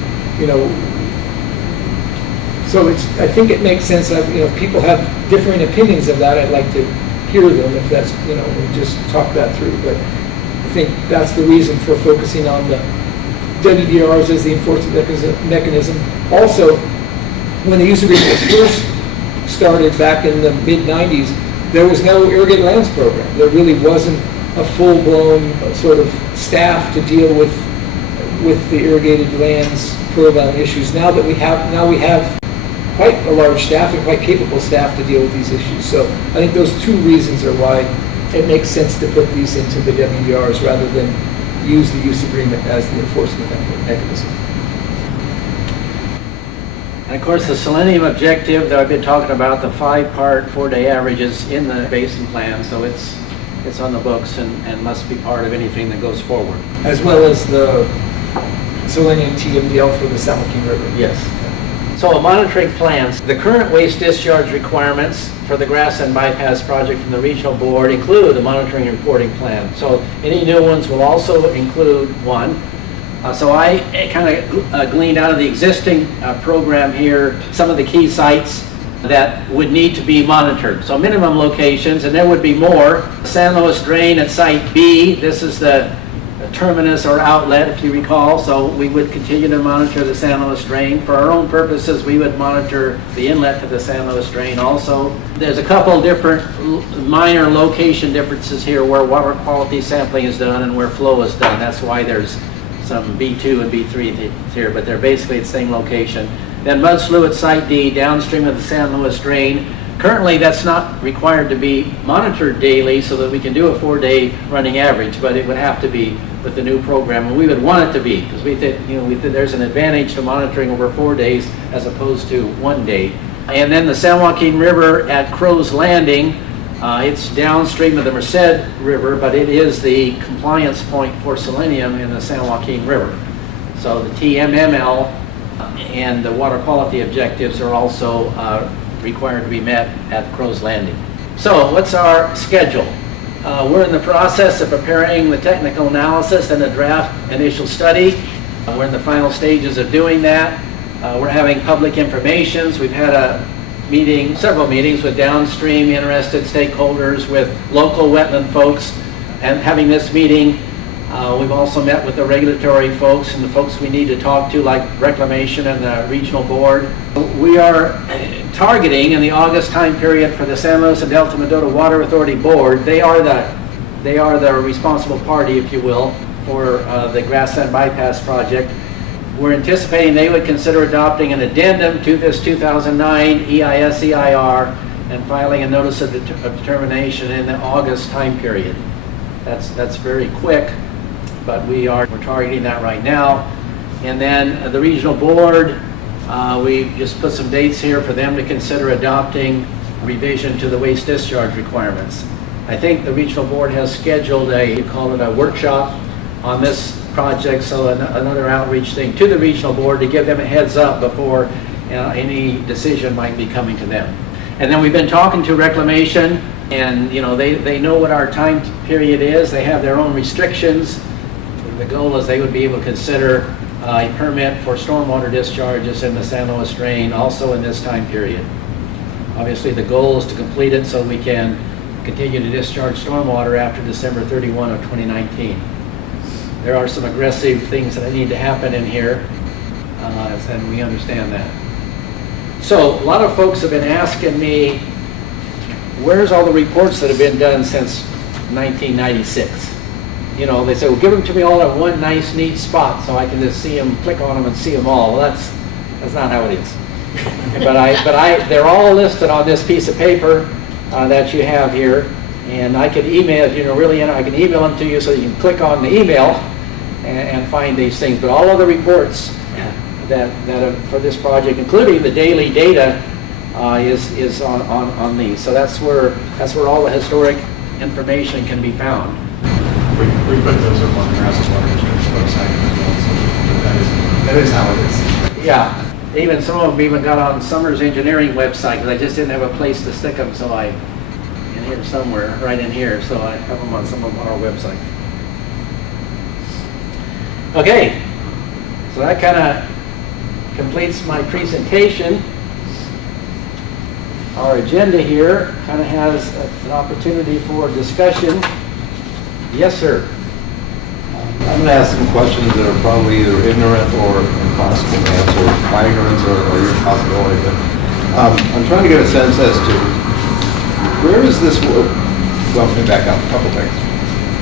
so I think it makes sense. People have differing opinions of that. I'd like to hear them if that's, we just talk that through. But I think that's the reason for focusing on the WDRs as the enforcement mechanism. Also, when the use agreement was first started back in the mid-90s, there was no irrigated lands program. There really wasn't a full-blown sort of staff to deal with the irrigated lands program issues. Now we have quite a large staff and quite capable staff to deal with these issues. So I think those two reasons are why it makes sense to put these into the WDRs rather than use the use agreement as the enforcement mechanism. And of course, the selenium objective that I've been talking about, the 5-part 4-day averages in the Basin plan, so it's on the books and must be part of anything that goes forward. As well as the selenium TMDL for the San Joaquin River. Yes. So monitoring plans. The current waste discharge requirements for the Grassland Bypass Project from the regional board include a monitoring and reporting plan. So any new ones will also include one. So I kind of gleaned out of the existing program here some of the key sites that would need to be monitored. So minimum locations, and there would be more. San Luis Drain at Site B. This is the terminus or outlet, if you recall. So we would continue to monitor the San Luis Drain. For our own purposes, we would monitor the inlet to the San Luis Drain also. There's a couple different minor location differences here where water quality sampling is done and where flow is done. That's why there's some B2 and B3 here, but they're basically the same location. Then mud slough at Site D, downstream of the San Luis Drain. Currently, that's not required to be monitored daily so that we can do a 4-day running average, but it would have to be with the new program, and we would want it to be, because we think there's an advantage to monitoring over 4 days as opposed to 1 day. And then the San Joaquin River at Crow's Landing, it's downstream of the Merced River, but it is the compliance point for selenium in the San Joaquin River. So the TMML and the water quality objectives are also required to be met at Crow's Landing. So what's our schedule? We're in the process of preparing the technical analysis and the draft initial study. We're in the final stages of doing that. We're having public informations. We've had a several meetings with downstream interested stakeholders, with local wetland folks, and having this meeting, we've also met with the regulatory folks and the folks we need to talk to, like Reclamation and the regional board. We are targeting in the August time period for the San Luis and Delta Mendota Water Authority Board. They are the responsible party, if you will, for the Grassland Bypass Project. We're anticipating they would consider adopting an addendum to this 2009 EIS-EIR and filing a notice of determination in the August time period. That's very quick, but we're targeting that right now. And then the regional board, we just put some dates here for them to consider adopting revision to the waste discharge requirements. I think the regional board has scheduled a workshop on this project, so another outreach thing to the regional board to give them a heads up before any decision might be coming to them. And then we've been talking to Reclamation, and they know what our time period is. They have their own restrictions. The goal is they would be able to consider a permit for stormwater discharges in the San Luis drain also in this time period. Obviously, the goal is to complete it so we can continue to discharge stormwater after December 31 of 2019. There are some aggressive things that need to happen in here, and we understand that. So a lot of folks have been asking me, where's all the reports that have been done since 1996? They say, well, give them to me all in one nice, neat spot so I can just see them, click on them and see them all. Well, that's not how it is. They're all listed on this piece of paper that you have here, and I can email, I can email them to you so you can click on the email and find these things. But all of the reports that are for this project, including the daily data, is on these. So that's where all the historic information can be found. We put those up on the Grassland Water District's website as well, so that is how it is. Yeah, even some of them even got on Summers Engineering website, because I just didn't have a place to stick them, so in here somewhere, right in here, so I have them on some of them on our website. Okay, so that kind of completes my presentation. Our agenda here kind of has an opportunity for discussion. Yes, sir. I'm going to ask some questions that are probably either ignorant or impossible to answer. My ignorance or your possibility. But I'm trying to get a sense as to where is this. Well, let me back up. A couple things.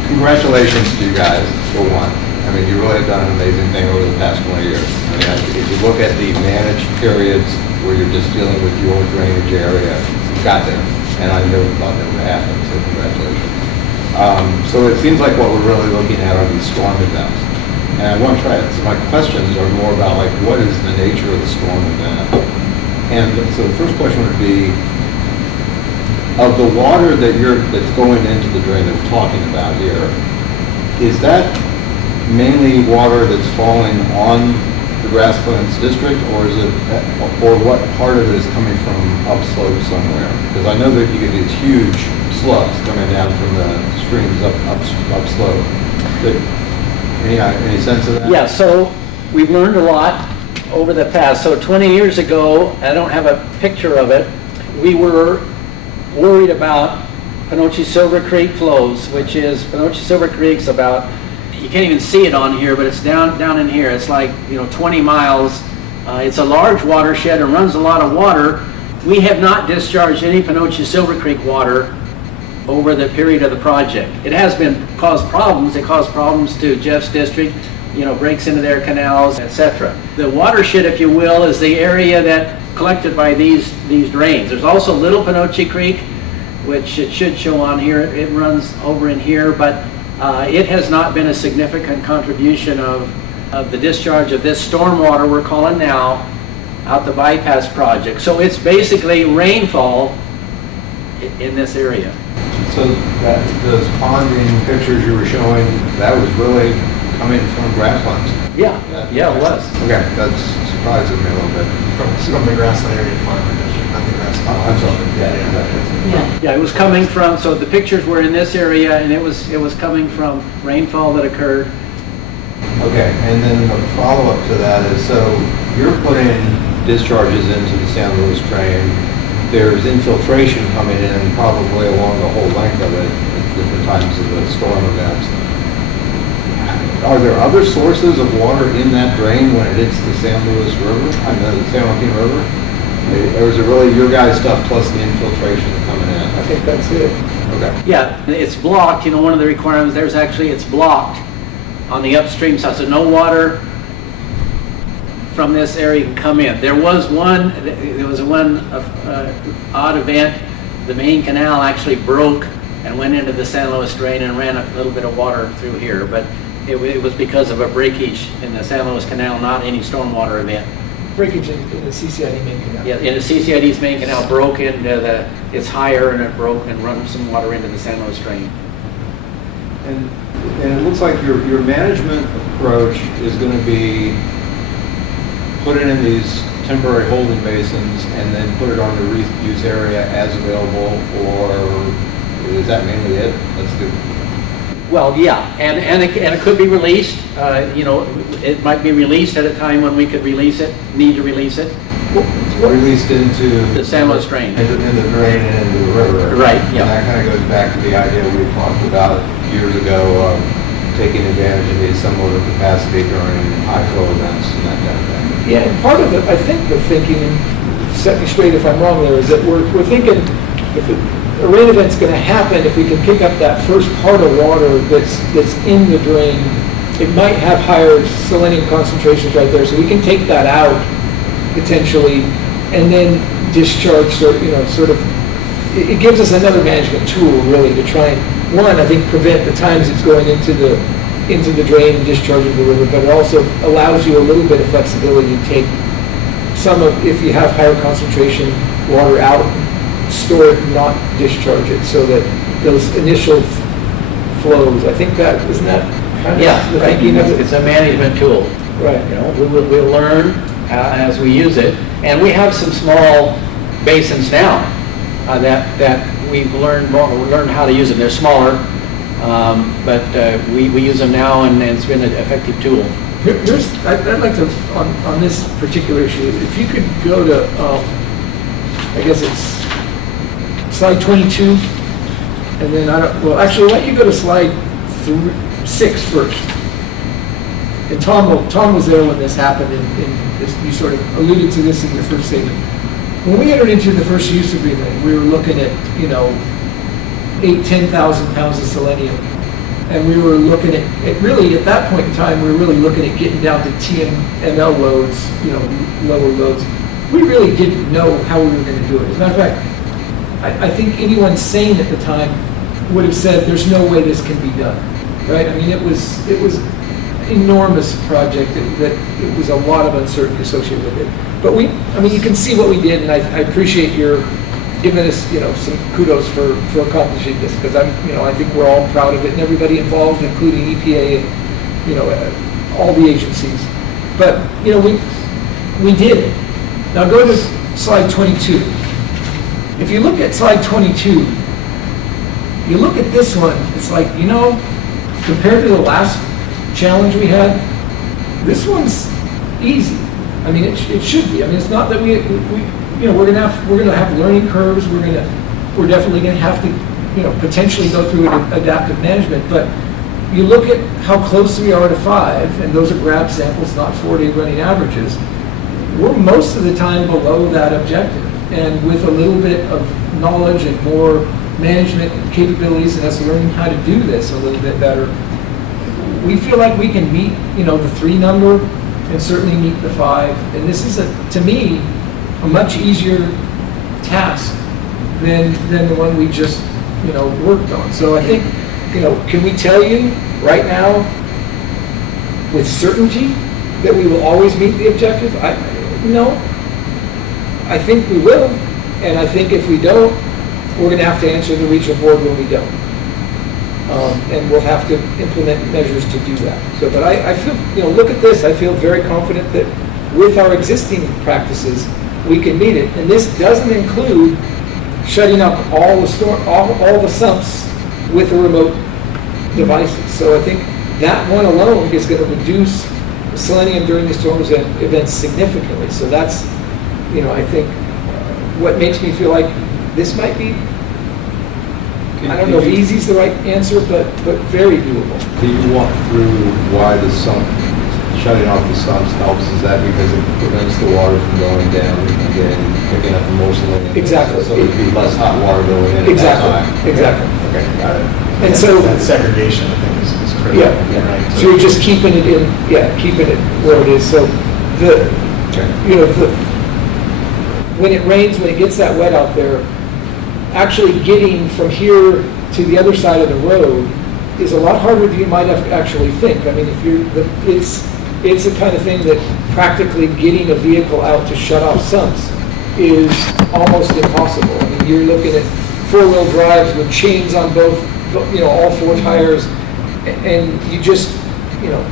Congratulations to you guys, for one. I mean, you really have done an amazing thing over the past 20 years. I mean, if you look at the managed periods where you're just dealing with your drainage area, you got there. And I never thought that would happen, so congratulations. So it seems like what we're really looking at are these storm events. And I want to try it. So my questions are more about what is the nature of the storm event? And so the first question would be, of the water that's going into the drain that we're talking about here, is that mainly water that's falling on the Grasslands district, or what part of it is coming from upslope somewhere? Because I know that you get these huge slugs coming down from the streams upslope. Any sense of that? Yeah, so we've learned a lot over the past. So 20 years ago, I don't have a picture of it, we were worried about Panoche Silver Creek flows, which is, Panoche Silver Creek's about, you can't even see it on here, but it's down in here. It's like, 20 miles. It's a large watershed and runs a lot of water. We have not discharged any Panoche Silver Creek water over the period of the project. It has caused problems. It caused problems to Jeff's district, breaks into their canals, etc. The watershed, if you will, is the area that collected by these drains. There's also Little Panoche Creek, which it should show on here. It runs over in here, but it has not been a significant contribution of the discharge of this stormwater we're calling now out the bypass project. So it's basically rainfall in this area. So those ponding pictures you were showing, that was really coming from grasslands? Yeah, it was. Okay, that's surprising me a little bit. From the Grassland area farming district, not the Grassland. Oh, I'm sorry. Yeah, it was coming from, so the pictures were in this area, and it was coming from rainfall that occurred. Okay, and then the follow-up to that is, so you're putting discharges into the San Luis drain there's infiltration coming in probably along the whole length of it at different times of the storm events. Are there other sources of water in that drain when it hits the San Luis River, the San Joaquin River? Or is it really your guys' stuff plus the infiltration coming in? I think that's it. Okay. Yeah, it's blocked, one of the requirements, it's blocked on the upstream side, so no water from this area can come in. There was one odd event. The main canal actually broke and went into the San Luis drain and ran a little bit of water through here, but it was because of a breakage in the San Luis Canal, not any stormwater event. Breakage in the CCID main canal. Yeah, in the CCID's main canal broke into it's higher and it broke and run some water into the San Luis drain. And it looks like your management approach is going to be put it in these temporary holding basins and then put it on the reuse area as available, or is that mainly it? That's the... Well, yeah, and it could be released. It might be released at a time when we could need to release it. Released into The San Luis drain. into the drain and into the river. Right, yeah. And that kind of goes back to the idea we talked about years ago of taking advantage of these some capacity during high flow events and that kind of thing. Yeah, and part of it, I think the thinking, and set me straight if I'm wrong there, is that we're thinking if a rain event's going to happen, if we can pick up that first part of water that's in the drain, it might have higher selenium concentrations right there, so we can take that out potentially, and then discharge, it gives us another management tool really to try and, one, I think prevent the times it's going into the drain and discharging the river, but it also allows you a little bit of flexibility to take some of, if you have higher concentration water out, store it and not discharge it, so that those initial flows, I think that, isn't that kind of the thinking of it? It's a management tool. Right. We'll learn as we use it, and we have some small basins now that we've learned how to use them. They're smaller, but we use them now, and it's been an effective tool. I'd like to, on this particular issue, if you could go to, I guess it's slide 22, and then actually, why don't you go to slide 6 first? And Tom was there when this happened, and you sort of alluded to this in your first statement. When we entered into the first use agreement, we were looking at, 10,000 pounds of selenium. And we were looking at really, at that point in time, we were really looking at getting down to TML loads, lower loads. We really didn't know how we were going to do it. As a matter of fact, I think anyone sane at the time would have said, there's no way this can be done, right? I mean, it was enormous project that it was a lot of uncertainty associated with it. But you can see what we did, and I appreciate your giving us, some kudos for accomplishing this, because I think we're all proud of it, and everybody involved, including EPA and, all the agencies. But, we did it. Now go to slide 22. If you look at slide 22, you look at this one, it's like, compared to the last challenge we had, this one's easy. I mean, it should be. I mean, it's not that we're going to have learning curves. We're definitely going to have to, potentially go through adaptive management. But you look at how close we are to 5, and those are grab samples, not 4-day running averages. We're most of the time below that objective, and with a little bit of knowledge and more management capabilities, and us learning how to do this a little bit better, we feel like we can meet, the 3 number, and certainly meet the 5. And this is, to me, a much easier task than the one we just, worked on. So I think, can we tell you right now with certainty that we will always meet the objective? No. I think we will, and I think if we don't, we're going to have to answer the regional board when we don't. And we'll have to implement measures to do that. So, but I feel, look at this, I feel very confident that with our existing practices, we can meet it. And this doesn't include shutting up all the sumps with the remote devices. So I think that one alone is going to reduce selenium during the storm events significantly. So that's, I think what makes me feel like this might be, I don't know if easy is the right answer, but very doable. Can you walk through why the sump, shutting off the sumps helps? Is that because it prevents the water from going down and then picking up emotionally? Exactly. So there'd be less hot water going in at that time? Exactly. Okay, got it. And so, That segregation, I think, is critical. yeah, Right? so you're just keeping it in, keeping it where it is. So the, when it rains, when it gets that wet out there, actually getting from here to the other side of the road is a lot harder than you might have actually think. I mean, if you're, it's the kind of thing that practically getting a vehicle out to shut off sumps is almost impossible. I mean, you're looking at four-wheel drives with chains on both, all four tires, and you just,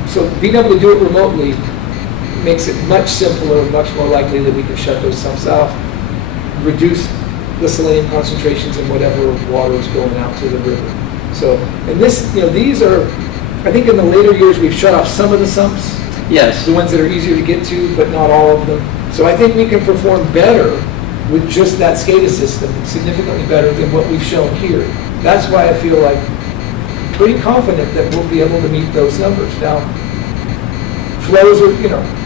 so being able to do it remotely makes it much simpler, much more likely that we can shut those sumps off, reduce the selenium concentrations in whatever water is going out to the river. So, and this, these are, I think in the later years, we've shut off some of the sumps, Yes. the ones that are easier to get to, but not all of them. So I think we can perform better with just that SCADA system, significantly better than what we've shown here. That's why I feel like pretty confident that we'll be able to meet those numbers. Now, flows are,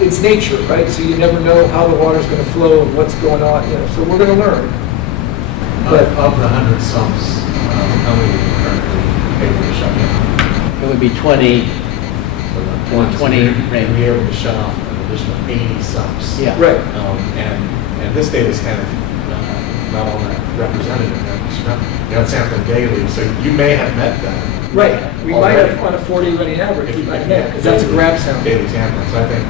it's nature, right? So you never know how the water's going to flow and what's going on, so we're going to learn. But of the 100 sumps, how many are you currently able to shut down? It would be 20, So that Or 20 and be able to shut off an additional 80 sumps. Yeah. Right. And this data is kind of not all that representative. It's sampling daily, so you may have met that. Right. We might have on a 40 running average, we might have, because that's a grab sound. Daily sampling, so I think,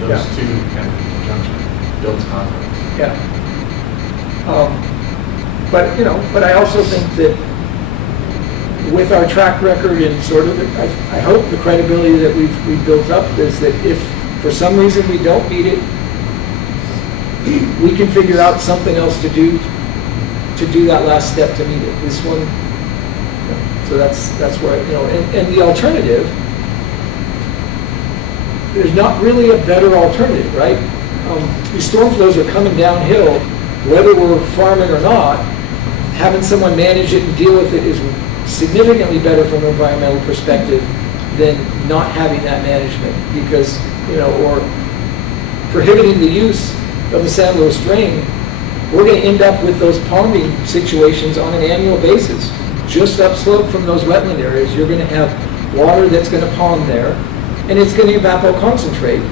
those Yeah. two kind of in conjunction builds confidence. Yeah. But I also think that with our track record and sort of, I hope the credibility that we've built up is that if for some reason we don't meet it, we can figure out something else to do that last step to meet it. This one, so that's where, and the alternative, there's not really a better alternative, right? These storm flows are coming downhill, whether we're farming or not. Having someone manage it and deal with it is significantly better from an environmental perspective than not having that management, because, or prohibiting the use of the San Luis drain, we're going to end up with those ponding situations on an annual basis. Just upslope from those wetland areas, you're going to have water that's going to pond there, and it's going to evapotranspire.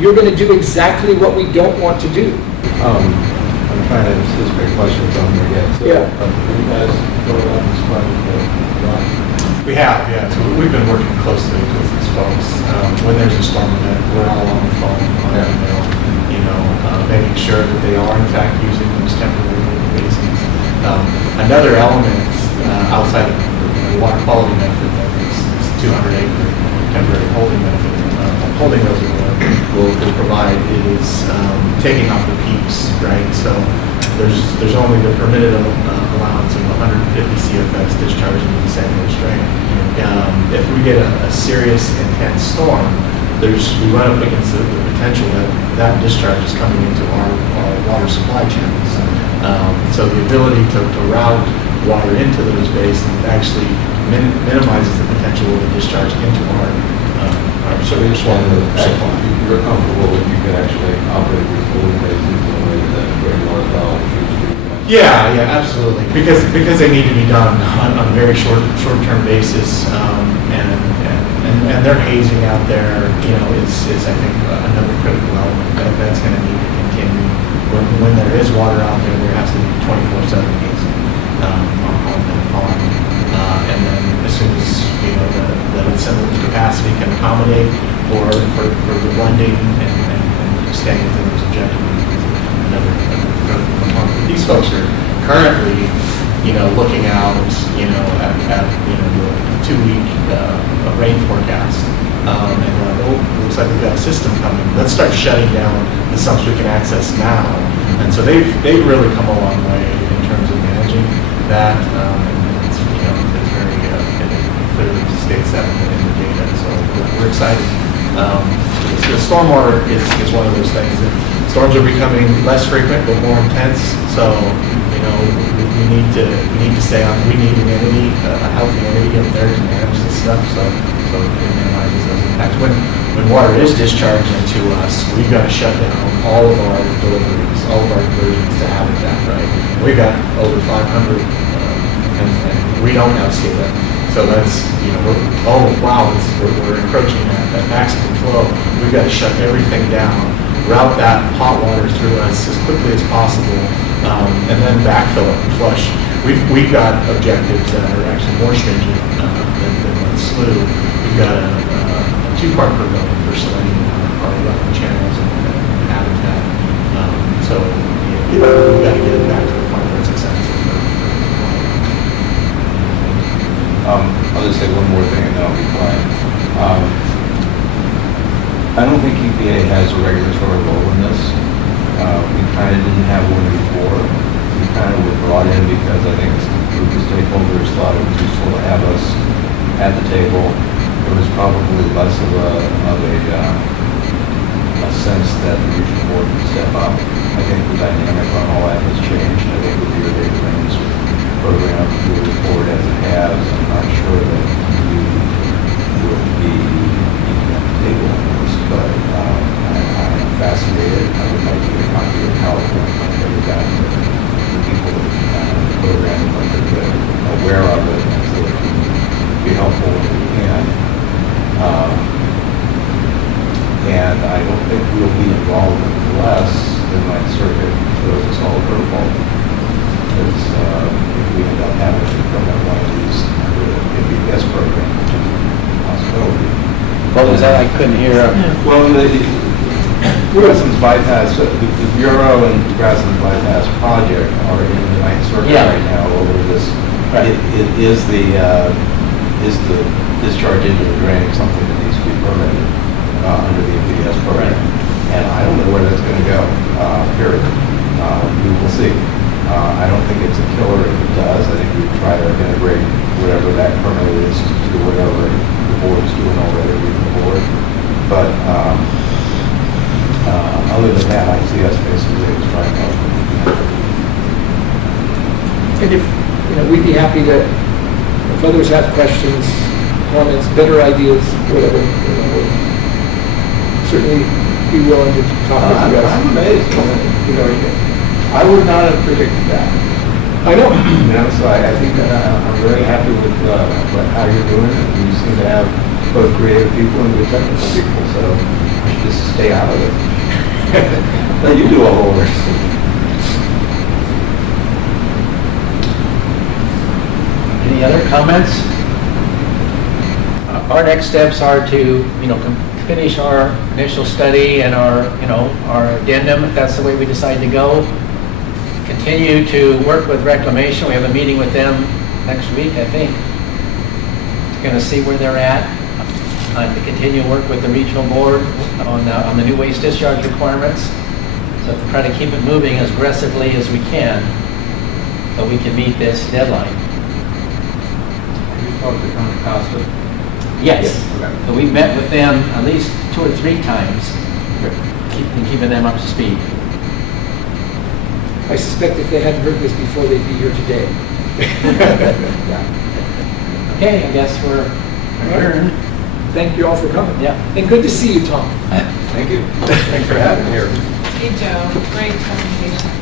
You're going to do exactly what we don't want to do. I'm trying to anticipate questions on here yet. So, Yeah. you guys go on this project? We have, yeah. So we've been working closely with these folks. When there's a storm event, we're all on the phone, on email, making sure that they are in fact using those temporary basins. Another element outside of the water quality benefit, that is 200-acre temporary holding benefit, holding those will provide is taking off the peaks, right? So there's only the permitted allowance of 150 CFS discharging into the San Luis drain. If we get a serious, intense storm, we run up against the potential that discharge is coming into our water supply channels. So the ability to route water into those basins actually minimizes the potential of the discharge into our So we just wanted to, you're comfortable that you can actually operate your cooling basins in a way that very water Yeah, absolutely. Because they need to be done on a very short-term basis, and their hazing out there, is I think another critical element that's going to need to continue. When there is water out there has to be 24/7 hazing on that pond, and then as soon as the incentive capacity can accommodate for the blending and staying within those objectives, another critical component. These folks are currently, looking out, at the 2-week rain forecast, and looks like we've got a system coming. Let's start shutting down the sumps we can access now. And so they've really come a long way in terms of managing that. And it's very clearly states that in the data. So we're excited. The stormwater is one of those things that storms are becoming less frequent but more intense. So, you know, we need to stay on. We need an entity, a healthy entity up there to manage this stuff. So it minimizes those impacts. When water is discharged into us, we've got to shut down all of our deliveries, all of our conversions to habitat. Right? We've got over 500, and we don't have SCADA. So that's, you know, we're encroaching that maximum flow. We've got to shut everything down, route that hot water through us as quickly as possible, and then backfill it and flush. We've got objectives that are actually more stringent than SLU. We've got a 2-part per building for saline our routing channels and habitat. So you know, we've got to get it back to the point where it's acceptable. I'll just say one more thing and then I'll be quiet. I don't think EPA has a regulatory role in this. We kind of didn't have one before. We kind of were brought in because I think it's the group of stakeholders thought it was useful to have us at the table. There was probably less of a sense that the regional board would step up. I think the dynamic on all that has changed. I think with the irrigated range program moving forward as it has, I'm not sure that we will be even at the table on this, but I'm fascinated. I would like to get a copy of PowerPoint when I get down to the people that the program are aware of it and so it can be helpful when we can. And I don't think we'll be involved unless the Ninth Circuit throws us all a curveball. Because if we end up having to come on one of these MBS programs, which is a possibility. What was that? I couldn't hear. Well, the Grassland Bypass, the Bureau and the Grassland Bypass Project are in the Ninth Circuit right now over this. Right. It is the discharge into the drain something that needs to be permitted under the MBS program. And I don't know where that's going to go, period. We will see. I don't think it's a killer if it does. I think we try to integrate whatever that permit is to whatever the board's doing already with the board. But other than that, I see us basically as trying to help. And if, you know, we'd be happy to, if others have questions, comments, better ideas, whatever, you know, we'll certainly be willing to talk with you guys. I'm amazed. You know, I would not have predicted that. I know. You know, so I think I'm very happy with how you're doing it. You seem to have both creative people and good technical people, so I should just stay out of it. Let you do all the work. Any other comments? Our next steps are to, you know, finish our initial study and our addendum, if that's the way we decide to go. Continue to work with Reclamation. We have a meeting with them next week, I think. Going to see where they're at. To continue to work with the regional board on the new waste discharge requirements. So to try to keep it moving as aggressively as we can so we can meet this deadline. Have you talked to County Costa? Yes. Okay. So we've met with them at least 2 or 3 times, keeping them up to speed. I suspect if they hadn't heard this before, they'd be here today. Okay, I guess we're adjourned. Thank you all for coming. Yeah. And good to see you, Tom. Thank you. Thanks for having me here. Hey, Joe, great presentation.